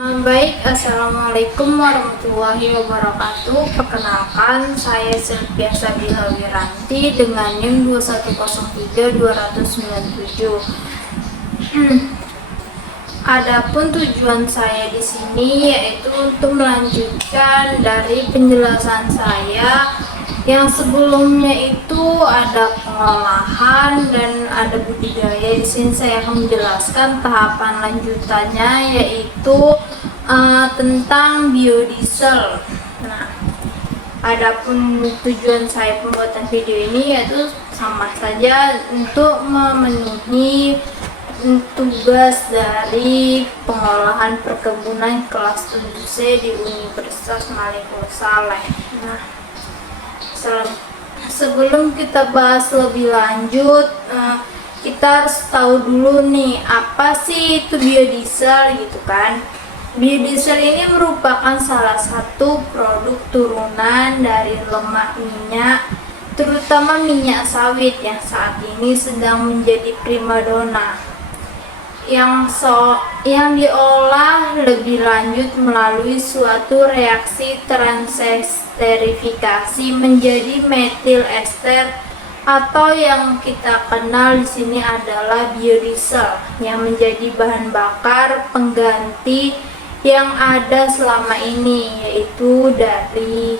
Baik, Assalamualaikum warahmatullahi wabarakatuh. Perkenalkan, saya Sylvia Sabila Wiranti dengan NIM 2103297. Adapun tujuan saya di sini yaitu untuk melanjutkan dari penjelasan saya yang sebelumnya itu ada pengolahan dan ada budidaya. Di sini saya akan menjelaskan tahapan lanjutannya yaitu tentang biodiesel. Nah, adapun tujuan saya pembuatan video ini yaitu sama saja untuk memenuhi tugas dari pengolahan perkebunan kelas 7C di Universitas Malikul Saleh. Nah, sebelum kita bahas lebih lanjut, kita harus tahu dulu nih apa sih itu biodiesel gitu kan. Biodiesel ini merupakan salah satu produk turunan dari lemak minyak, terutama minyak sawit yang saat ini sedang menjadi primadona, yang diolah lebih lanjut melalui suatu reaksi transesterifikasi menjadi metil ester, atau yang kita kenal di sini adalah biodiesel, yang menjadi bahan bakar pengganti yang ada selama ini, yaitu dari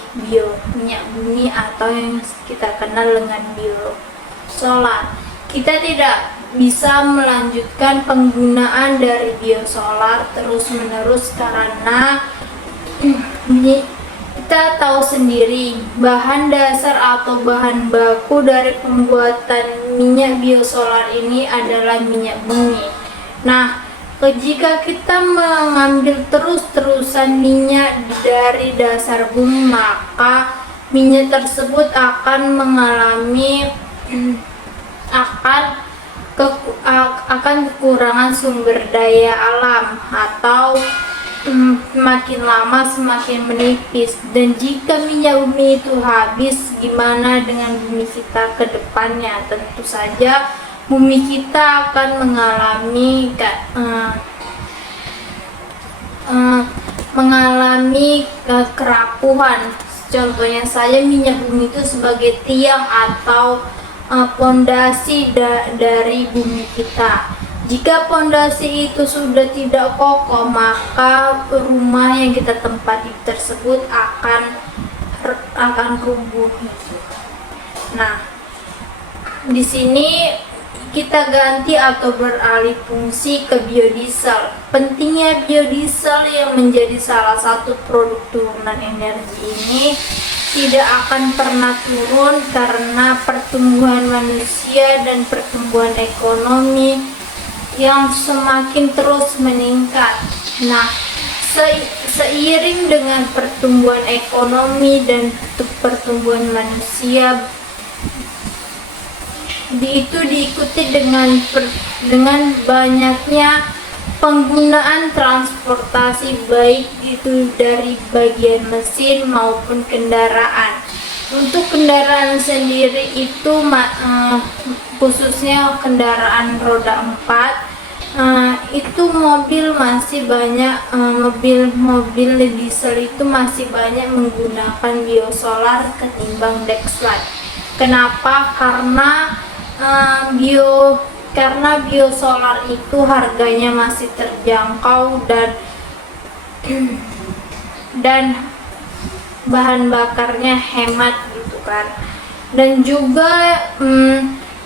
minyak bumi atau yang kita kenal dengan biosolar. Kita tidak bisa melanjutkan penggunaan dari biosolar terus-menerus karena kita tahu sendiri bahan dasar atau bahan baku dari pembuatan minyak biosolar ini adalah minyak bumi. Nah, jika kita mengambil terus-terusan minyak dari dasar bumi, maka minyak tersebut akan mengalami kekurangan sumber daya alam atau semakin lama semakin menipis. Dan jika minyak bumi itu habis, gimana dengan bumi kita ke depannya? Tentu saja bumi kita akan mengalami kerapuhan. Contohnya saja minyak bumi itu sebagai tiang atau pondasi dari bumi kita. Jika pondasi itu sudah tidak kokoh, maka rumah yang kita tempati tersebut akan rubuh. Nah, di sini kita ganti atau beralih fungsi ke biodiesel. Pentingnya biodiesel yang menjadi salah satu produk turunan energi ini tidak akan pernah turun karena pertumbuhan manusia dan pertumbuhan ekonomi yang semakin terus meningkat. Nah, seiring dengan pertumbuhan ekonomi dan pertumbuhan manusia itu diikuti dengan banyaknya penggunaan transportasi, baik itu dari bagian mesin maupun kendaraan. Untuk kendaraan sendiri itu khususnya kendaraan roda 4, itu mobil masih banyak, mobil diesel itu masih banyak menggunakan biosolar ketimbang Dexlight. Kenapa? Karena biosolar itu harganya masih terjangkau dan bahan bakarnya hemat gitu kan. Dan juga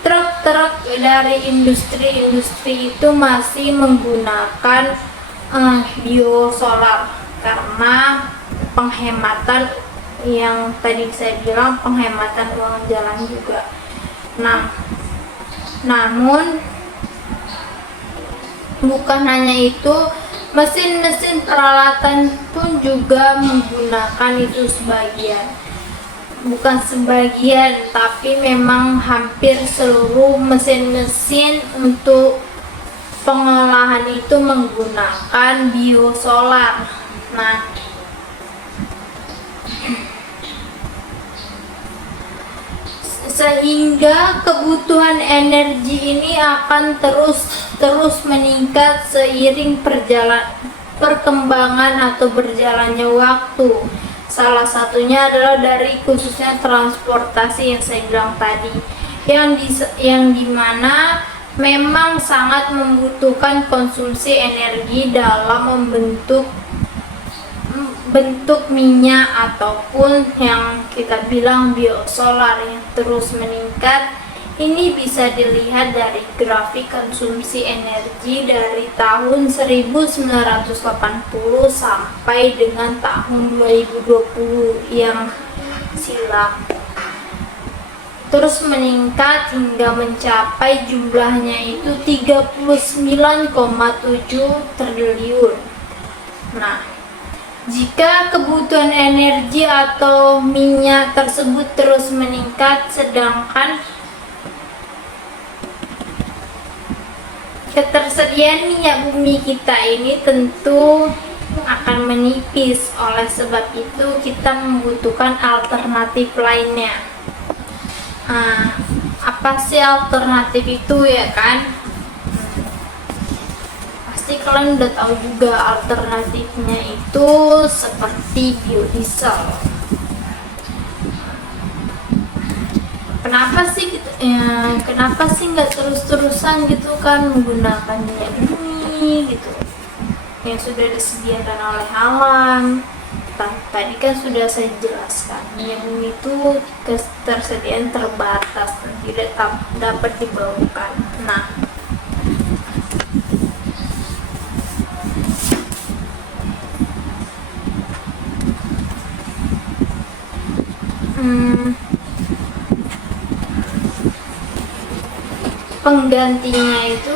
truk-truk dari industri itu masih menggunakan biosolar karena penghematan, yang tadi saya bilang, penghematan uang jalan juga. Namun bukan hanya itu, mesin-mesin peralatan pun juga menggunakan itu sebagian. Bukan sebagian, tapi memang hampir seluruh mesin-mesin untuk pengolahan itu menggunakan biosolar. Nah, sehingga kebutuhan energi ini akan terus meningkat seiring perkembangan atau berjalannya waktu. Salah satunya adalah dari khususnya transportasi yang saya bilang tadi, yang dimana memang sangat membutuhkan konsumsi energi dalam membentuk minyak ataupun yang kita bilang biosolar yang terus meningkat. Ini bisa dilihat dari grafik konsumsi energi dari tahun 1980 sampai dengan tahun 2020 yang silam. Terus meningkat hingga mencapai jumlahnya itu 39,7 triliun. Nah, jika kebutuhan energi atau minyak tersebut terus meningkat, sedangkan ketersediaan minyak bumi kita ini tentu akan menipis. Oleh sebab itu kita membutuhkan alternatif lainnya. Apa sih alternatif itu ya kan? Pasti kalian udah tahu juga alternatifnya itu seperti biodiesel. Kenapa sih nggak terus-terusan gitu kan menggunakan minyak bumi gitu yang sudah disediakan oleh alam. Tadi kan sudah saya jelaskan, minyak bumi itu ketersediaan terbatas dan tidak dapat dibawakan. Nah, penggantinya itu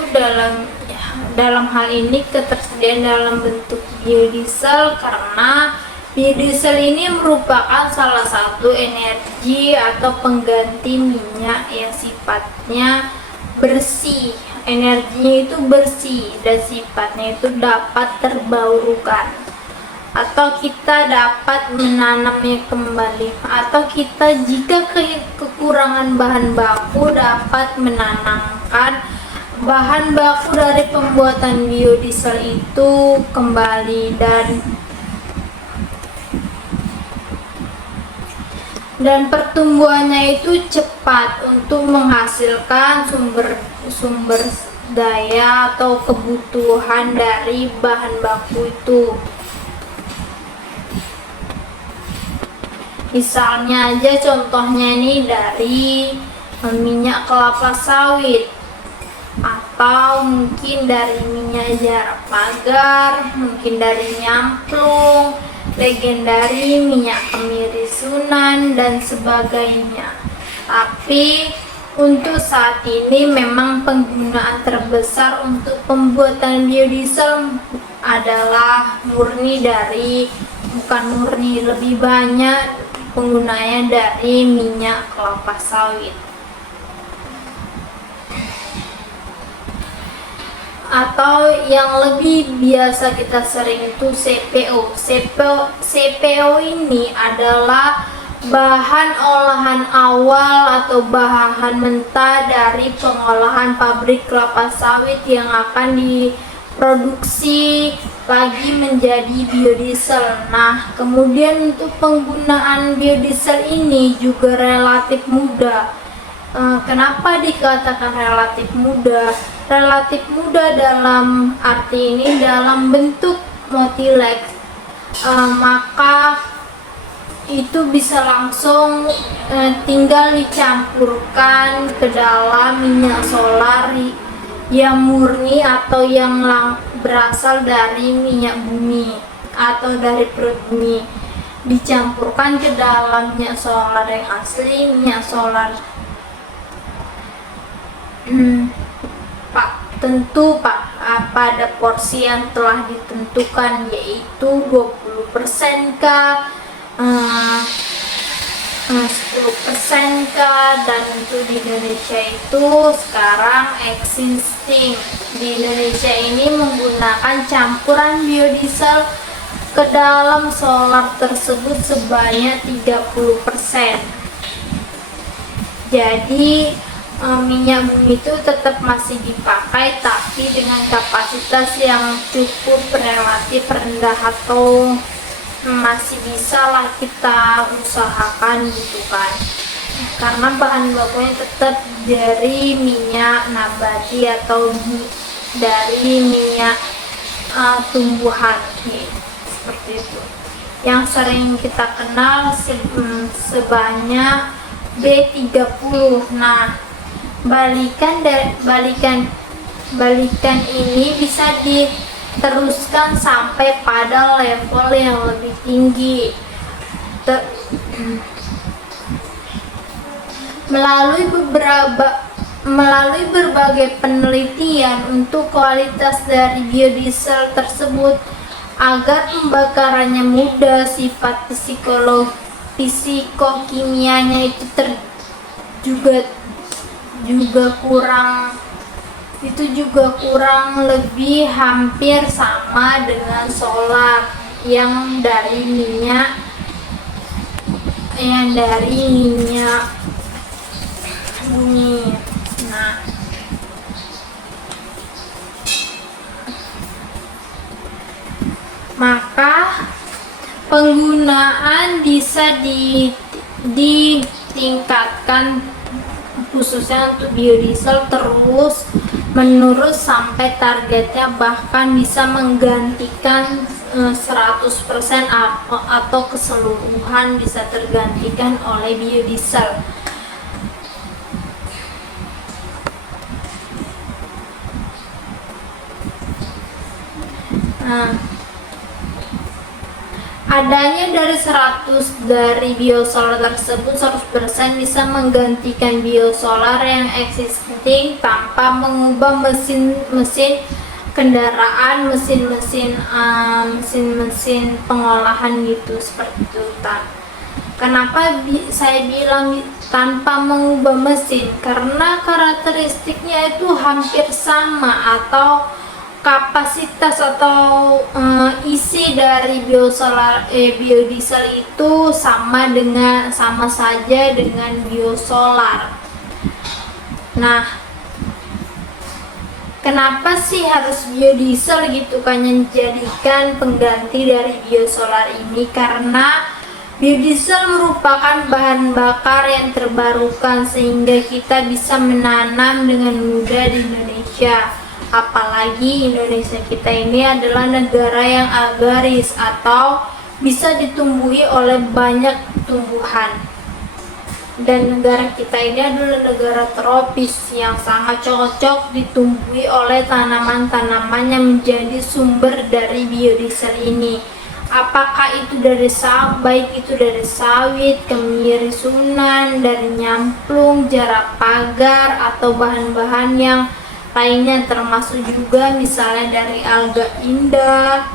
dalam hal ini ketersediaan dalam bentuk biodiesel, karena biodiesel ini merupakan salah satu energi atau pengganti minyak yang sifatnya bersih. Energinya itu bersih dan sifatnya itu dapat terbarukan, atau kita dapat menanamnya kembali, atau kita jika kekurangan bahan baku dapat menanamkan bahan baku dari pembuatan biodiesel itu kembali, dan pertumbuhannya itu cepat untuk menghasilkan sumber daya atau kebutuhan dari bahan baku itu. Misalnya aja contohnya ini dari minyak kelapa sawit, atau mungkin dari minyak jarak pagar, mungkin dari nyamplung, legendari, minyak kemiri Sunan dan sebagainya. Tapi untuk saat ini memang penggunaan terbesar untuk pembuatan biodiesel adalah lebih banyak penggunanya dari minyak kelapa sawit. Atau yang lebih biasa kita sering itu CPO. CPO ini adalah bahan olahan awal atau bahan mentah dari pengolahan pabrik kelapa sawit yang akan diproduksi lagi menjadi biodiesel. Nah, kemudian untuk penggunaan biodiesel ini juga relatif mudah. Kenapa dikatakan relatif mudah? Relatif mudah dalam arti ini dalam bentuk Motilex, maka itu bisa langsung tinggal dicampurkan ke dalam minyak solar yang murni atau yang berasal dari minyak bumi atau dari perut bumi, dicampurkan ke dalam minyak solar yang asli. Minyak solar pada porsi yang telah ditentukan, yaitu 20% kah, 10% kah, dan itu di Indonesia itu sekarang existing. Di Indonesia ini menggunakan campuran biodiesel ke dalam solar tersebut sebanyak 30%. Jadi minyak bumi itu tetap masih dipakai, tapi dengan kapasitas yang cukup relatif rendah, atau masih bisa lah kita usahakan gitu kan, karena bahan bakunya tetap dari minyak nabati atau dari minyak tumbuhan seperti itu, yang sering kita kenal sebanyak B30. Nah, balikan ini bisa diteruskan sampai pada level yang lebih tinggi melalui berbagai penelitian untuk kualitas dari biodiesel tersebut. Agar pembakarannya mudah, sifat fisikokimianya itu juga kurang lebih hampir sama dengan solar yang dari minyak bumi. Nah, maka penggunaan bisa ditingkatkan khususnya untuk biodiesel terus menerus sampai targetnya bahkan bisa menggantikan 100% atau keseluruhan bisa tergantikan oleh biodiesel. Adanya dari biosolar tersebut 100% bisa menggantikan biosolar yang existing tanpa mengubah mesin kendaraan, mesin pengolahan gitu, seperti itu. Kenapa saya bilang tanpa mengubah mesin? Karena karakteristiknya itu hampir sama, atau kapasitas atau isi dari biodiesel itu sama saja dengan biosolar. Nah, kenapa sih harus biodiesel gitu kan yang dijadikan pengganti dari biosolar ini? Karena biodiesel merupakan bahan bakar yang terbarukan sehingga kita bisa menanam dengan mudah di Indonesia. Apalagi Indonesia kita ini adalah negara yang agraris atau bisa ditumbuhi oleh banyak tumbuhan. Dan negara kita ini adalah negara tropis yang sangat cocok ditumbuhi oleh tanaman-tanaman yang menjadi sumber dari biodiesel ini. Apakah itu baik itu dari sawit, kemiri sunan, dari nyamplung, jarak pagar, atau bahan-bahan yang lainnya, termasuk juga misalnya dari alga indah.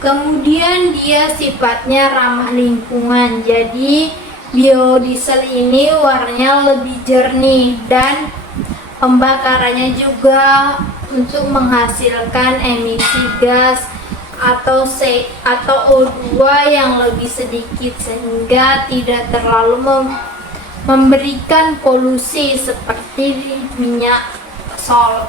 Kemudian dia sifatnya ramah lingkungan, jadi biodiesel ini warnanya lebih jernih dan pembakarannya juga untuk menghasilkan emisi gas atau O2 yang lebih sedikit sehingga tidak terlalu memberikan polusi seperti minyak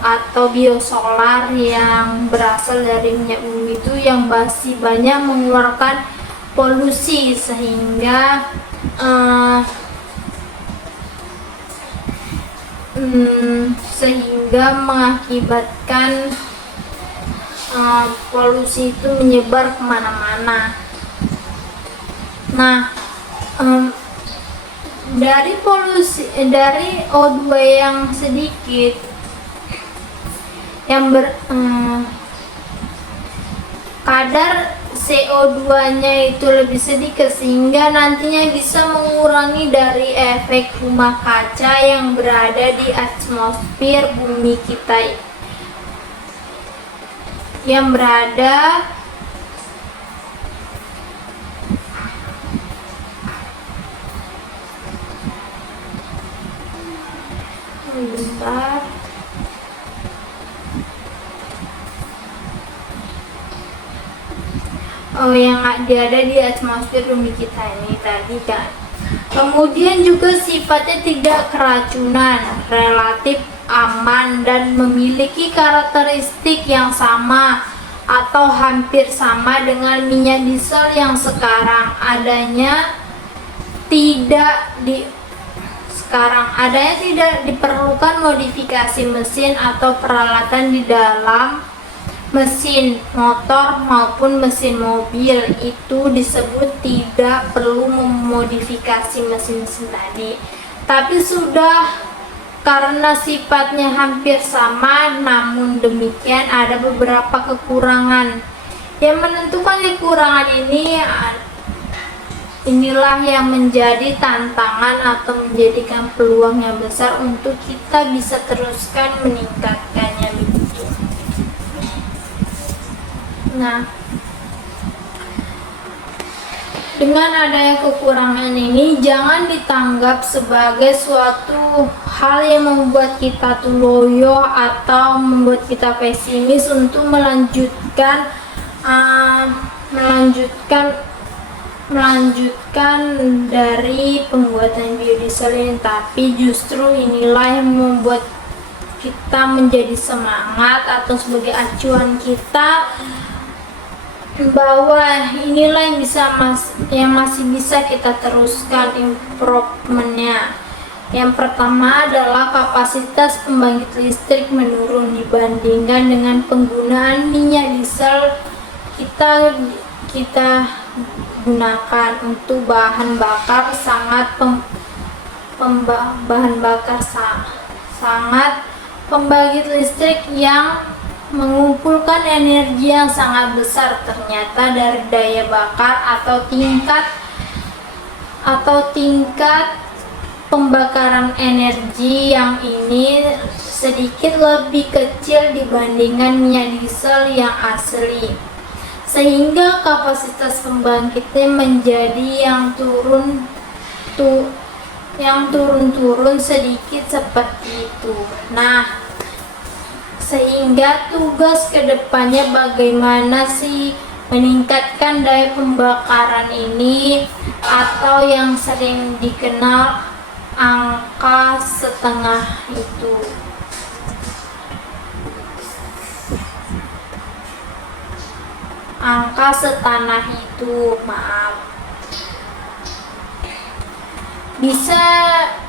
atau biosolar yang berasal dari minyak bumi itu yang masih banyak mengeluarkan polusi sehingga mengakibatkan polusi itu menyebar kemana-mana. Nah, dari O2 yang sedikit kadar CO2-nya itu lebih sedikit sehingga nantinya bisa mengurangi dari efek rumah kaca yang berada di atmosfer bumi kita yang berada yang ada di atmosfer bumi kita ini tadi kan. Kemudian juga sifatnya tidak keracunan, relatif aman dan memiliki karakteristik yang sama atau hampir sama dengan minyak diesel yang sekarang adanya. Tidak diperlukan modifikasi mesin atau peralatan di dalam mesin motor maupun mesin mobil. Itu disebut tidak perlu memodifikasi mesin-mesin tadi, tapi sudah karena sifatnya hampir sama. Namun demikian ada beberapa kekurangan. Yang menentukan kekurangan inilah yang menjadi tantangan atau menjadikan peluang yang besar untuk kita bisa teruskan meningkatkannya begitu. Nah, dengan adanya kekurangan ini jangan ditanggap sebagai suatu hal yang membuat kita tuh loyo atau membuat kita pesimis untuk melanjutkan dari pembuatan biodiesel ini, tapi justru inilah yang membuat kita menjadi semangat atau sebagai acuan kita bahwa inilah yang masih bisa kita teruskan improvementnya. Yang pertama adalah kapasitas pembangkit listrik menurun dibandingkan dengan penggunaan minyak diesel. Kita gunakan untuk bahan bakar sangat pembangkit listrik yang mengumpulkan energi yang sangat besar. Ternyata dari daya bakar atau tingkat pembakaran energi yang ini sedikit lebih kecil dibandingkan minyak diesel yang asli, sehingga kapasitas pembangkitnya menjadi yang turun-turun sedikit seperti itu. Nah, sehingga tugas kedepannya bagaimana sih meningkatkan daya pembakaran ini, atau yang sering dikenal angka setengah itu. Bisa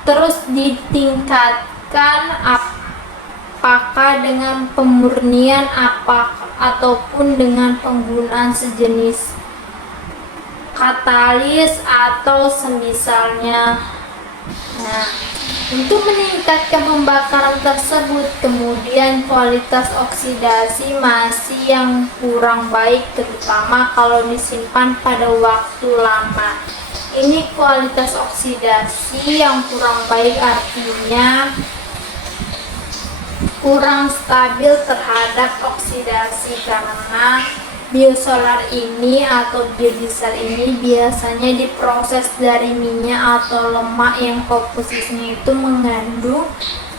terus ditingkatkan apakah dengan pemurnian ataupun dengan penggunaan sejenis katalis atau semisalnya. Nah, untuk meningkatkan pembakaran tersebut, kemudian kualitas oksidasi masih yang kurang baik, terutama kalau disimpan pada waktu lama. Ini kualitas oksidasi yang kurang baik artinya kurang stabil terhadap oksidasi, karena biosolar ini atau biodiesel ini biasanya diproses dari minyak atau lemak yang komposisinya itu mengandung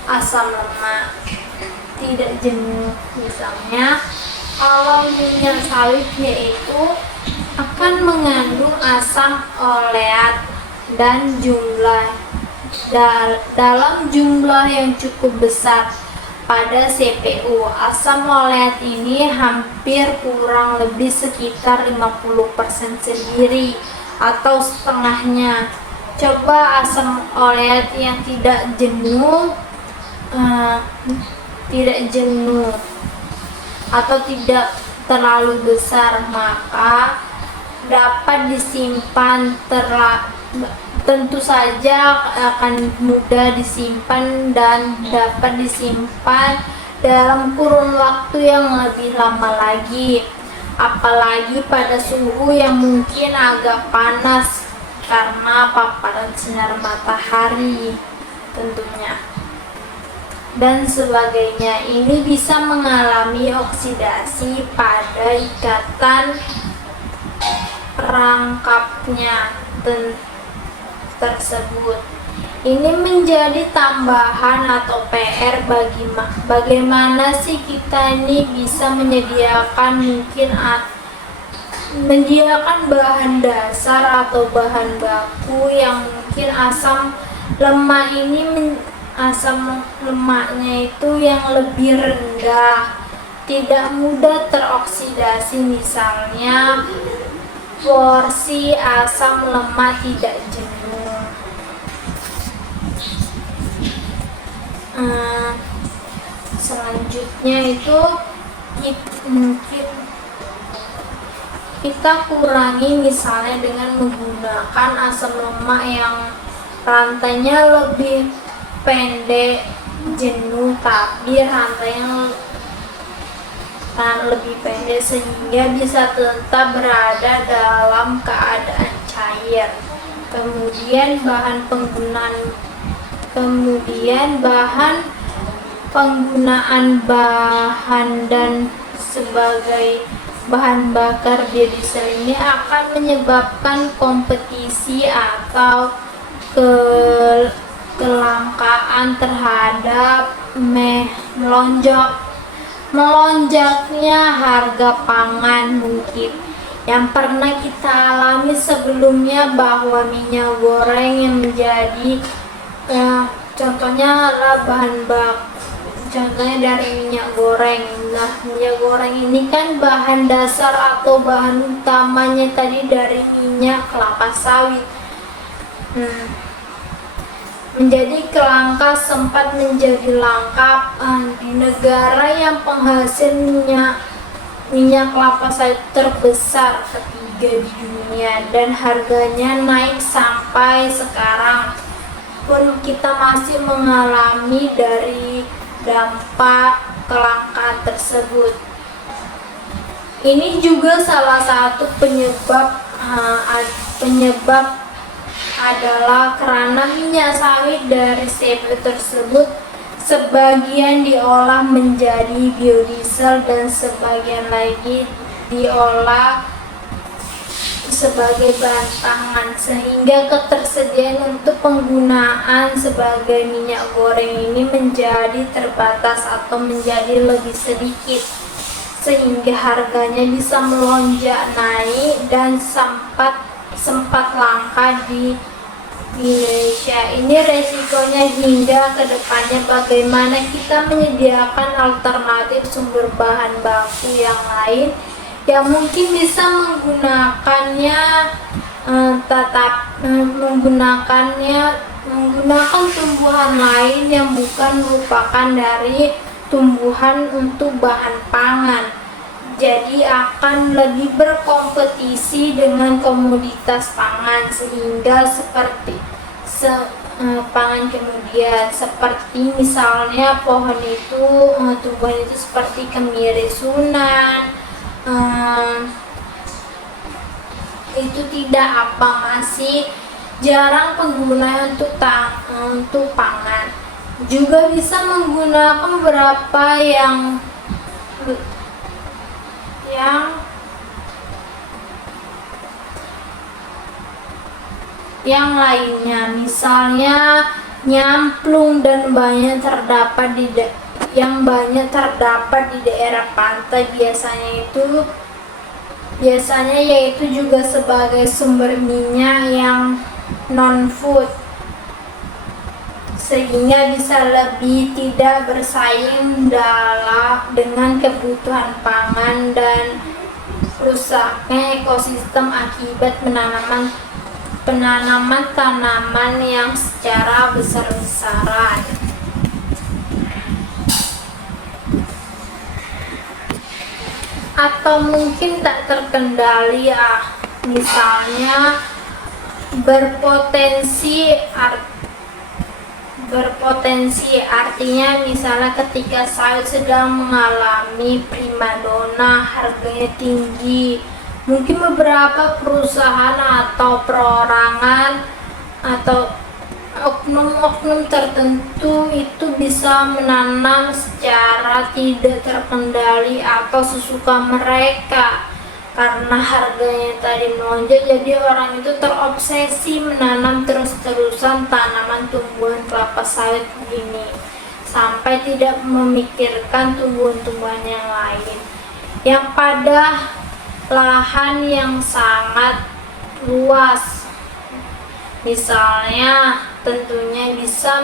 asam lemak tidak jenuh. Misalnya kalau minyak sawit yaitu akan mengandung asam oleat dan dalam jumlah yang cukup besar. Pada CPU, asam oleat ini hampir kurang lebih sekitar 50% sendiri atau setengahnya. Coba asam oleat yang tidak jenuh atau tidak terlalu besar, maka dapat disimpan tentu saja akan mudah disimpan dan dapat disimpan dalam kurun waktu yang lebih lama lagi, apalagi pada suhu yang mungkin agak panas karena paparan sinar matahari tentunya dan sebagainya. Ini bisa mengalami oksidasi pada ikatan perangkapnya tersebut. Ini menjadi tambahan atau PR bagaimana sih kita ini bisa menyediakan menyediakan bahan dasar atau bahan baku yang mungkin asam lemak ini asam lemaknya itu yang lebih rendah, tidak mudah teroksidasi, misalnya porsi asam lemak tidak jenuh. Selanjutnya itu mungkin kita kurangi misalnya dengan menggunakan asam lemak yang rantainya lebih pendek, jenuh, tapi rantainya lebih pendek sehingga bisa tetap berada dalam keadaan cair. Kemudian bahan penggunaan bahan dan sebagai bahan bakar biodiesel ini akan menyebabkan kompetisi atau kelangkaan terhadap melonjaknya harga pangan. Mungkin yang pernah kita alami sebelumnya bahwa minyak goreng yang menjadi contohnya adalah contohnya dari minyak goreng. Nah, minyak goreng ini kan bahan dasar atau bahan utamanya tadi dari minyak kelapa sawit. Menjadi kelangka, sempat menjadi langka di negara yang penghasil minyak kelapa sawit terbesar ketiga di dunia, dan harganya naik sampai sekarang pun kita masih mengalami dari dampak kelangkaan tersebut. Ini juga salah satu penyebab adalah karena minyak sawit dari sapi tersebut sebagian diolah menjadi biodiesel dan sebagian lagi diolah sebagai bahan pangan, sehingga ketersediaan untuk penggunaan sebagai minyak goreng ini menjadi terbatas atau menjadi lebih sedikit, sehingga harganya bisa melonjak naik dan sempat langka di Indonesia. Ini resikonya hingga kedepannya bagaimana kita menyediakan alternatif sumber bahan baku yang lain yang mungkin bisa menggunakan tumbuhan lain yang bukan merupakan dari tumbuhan untuk bahan pangan. Jadi akan lebih berkompetisi dengan komoditas pangan, sehingga pangan kemudian seperti misalnya tumbuhan itu seperti kemiri sunan, itu masih jarang penggunaan untuk pangan. Juga bisa menggunakan beberapa yang lainnya, misalnya nyamplung dan banyak terdapat di daerah pantai, biasanya yaitu juga sebagai sumber minyak yang non-food, sehingga bisa lebih tidak bersaing dengan kebutuhan pangan dan rusaknya ekosistem akibat penanaman tanaman yang secara besar-besaran. Atau mungkin tak terkendali, misalnya berpotensi artinya misalnya ketika sawit sedang mengalami primadona, harganya tinggi, mungkin beberapa perusahaan atau perorangan atau oknum-oknum tertentu itu bisa menanam secara tidak terkendali atau sesuka mereka. Karena harganya tadi melonjak, jadi orang itu terobsesi menanam terus-terusan tanaman tumbuhan kelapa sawit ini sampai tidak memikirkan tumbuhan-tumbuhan yang lain yang pada lahan yang sangat luas. Misalnya, tentunya bisa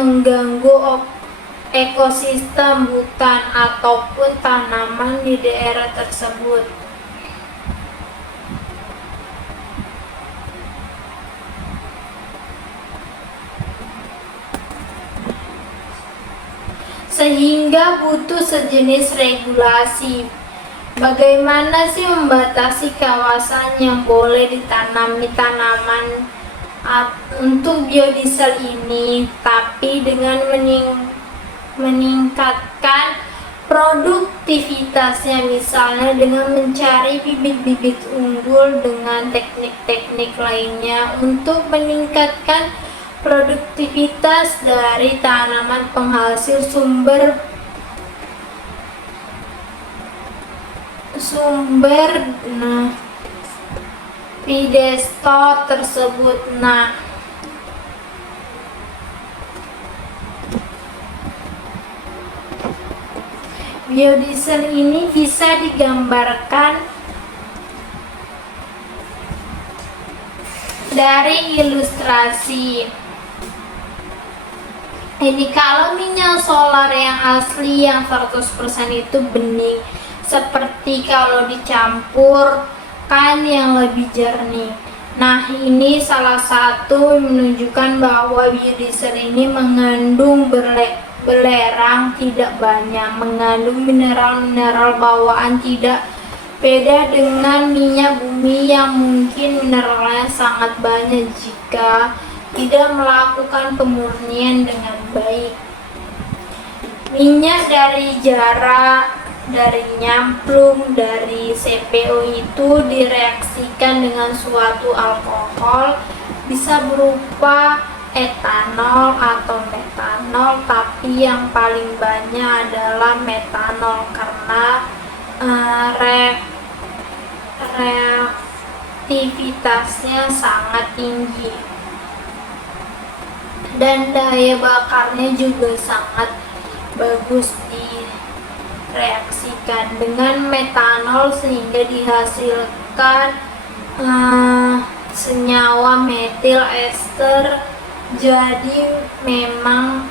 mengganggu ekosistem hutan ataupun tanaman di daerah tersebut. Sehingga butuh sejenis regulasi. Bagaimana sih membatasi kawasan yang boleh ditanami tanaman untuk biodiesel ini, tapi dengan meningkatkan produktivitasnya, misalnya dengan mencari bibit-bibit unggul dengan teknik-teknik lainnya untuk meningkatkan produktivitas dari tanaman penghasil sumber feedstock tersebut. Biodiesel ini bisa digambarkan dari ilustrasi ini. Kalau minyak solar yang asli yang 100% itu bening, seperti kalau dicampurkan yang lebih jernih. Nah, ini salah satu menunjukkan bahwa biodiesel ini mengandung belerang tidak banyak, mengandung mineral-mineral bawaan, tidak beda dengan minyak bumi yang mungkin mineralnya sangat banyak jika tidak melakukan pemurnian dengan baik. Minyak dari dari nyamplung, dari CPO itu direaksikan dengan suatu alkohol, bisa berupa etanol atau metanol, tapi yang paling banyak adalah metanol karena reaktivitasnya sangat tinggi dan daya bakarnya juga sangat bagus direaksikan dengan metanol, sehingga dihasilkan senyawa metil ester. Jadi memang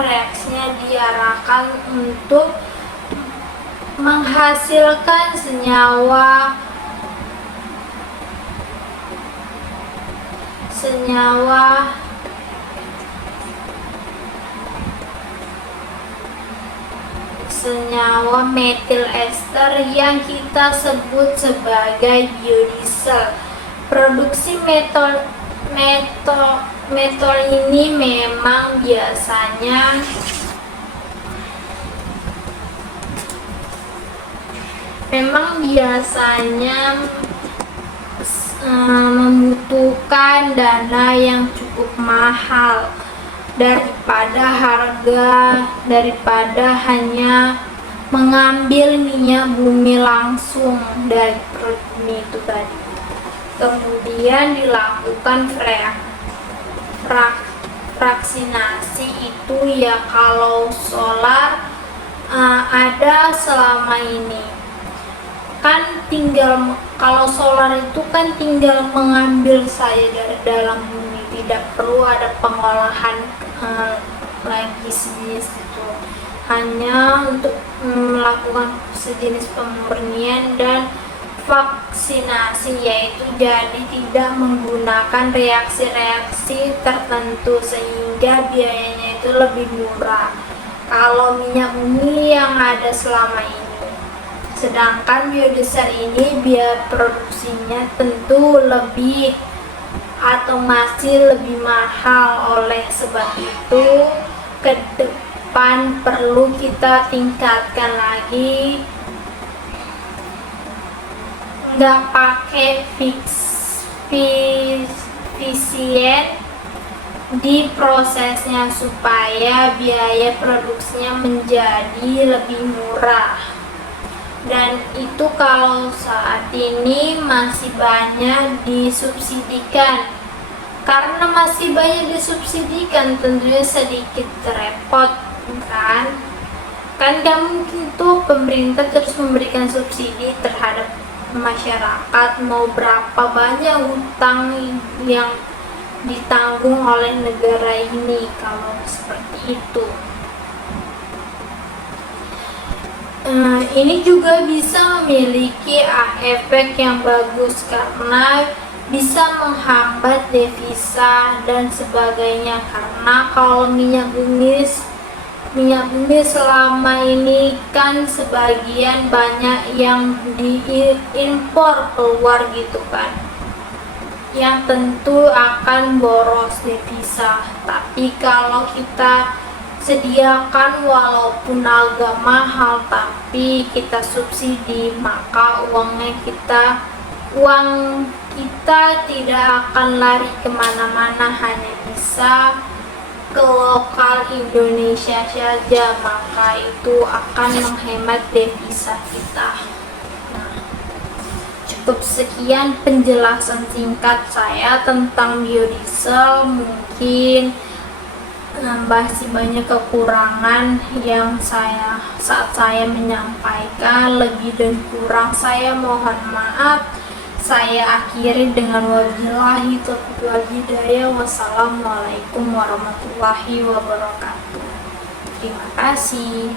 reaksinya diarahkan untuk menghasilkan senyawa metil ester yang kita sebut sebagai biodiesel. Produksi metil ini memang biasanya membutuhkan dana yang cukup mahal daripada hanya mengambil minyak bumi langsung dari perut bumi itu tadi. Kemudian dilakukan fraksinasi itu ya, kalau solar ada selama ini kan kalau solar itu kan tinggal mengambil saja dari dalam bumi, tidak perlu ada pengolahan lagi sejenis itu, hanya untuk melakukan sejenis pemurnian dan vaksinasi, yaitu jadi tidak menggunakan reaksi-reaksi tertentu sehingga biayanya itu lebih murah kalau minyak bumi yang ada selama ini. Sedangkan biodiesel ini biaya produksinya tentu lebih atau masih lebih mahal. Oleh sebab itu ke depan perlu kita tingkatkan lagi, nggak pakai fisien di prosesnya supaya biaya produksinya menjadi lebih murah. Dan itu kalau saat ini masih banyak disubsidikan karena masih banyak disubsidikan, tentunya sedikit repot kan. Gak mungkin tuh pemerintah terus memberikan subsidi terhadap masyarakat, mau berapa banyak hutang yang ditanggung oleh negara ini kalau seperti itu. Ini juga bisa memiliki efek yang bagus karena bisa menghambat devisa dan sebagainya, karena kalau minyak bumi selama ini kan sebagian banyak yang diimpor keluar gitu kan, yang tentu akan boros devisa. Tapi kalau kita sediakan walaupun agak mahal tapi kita subsidi, maka uang kita tidak akan lari kemana-mana, hanya bisa ke lokal Indonesia saja, maka itu akan menghemat devisa kita. Cukup sekian penjelasan singkat saya tentang biodiesel. Mungkin masih banyak kekurangan yang saat saya menyampaikan, lebih dan kurang saya mohon maaf. Saya akhiri dengan wabillahi taufiq wal hidayah. Wassalamualaikum warahmatullahi wabarakatuh. Terima kasih.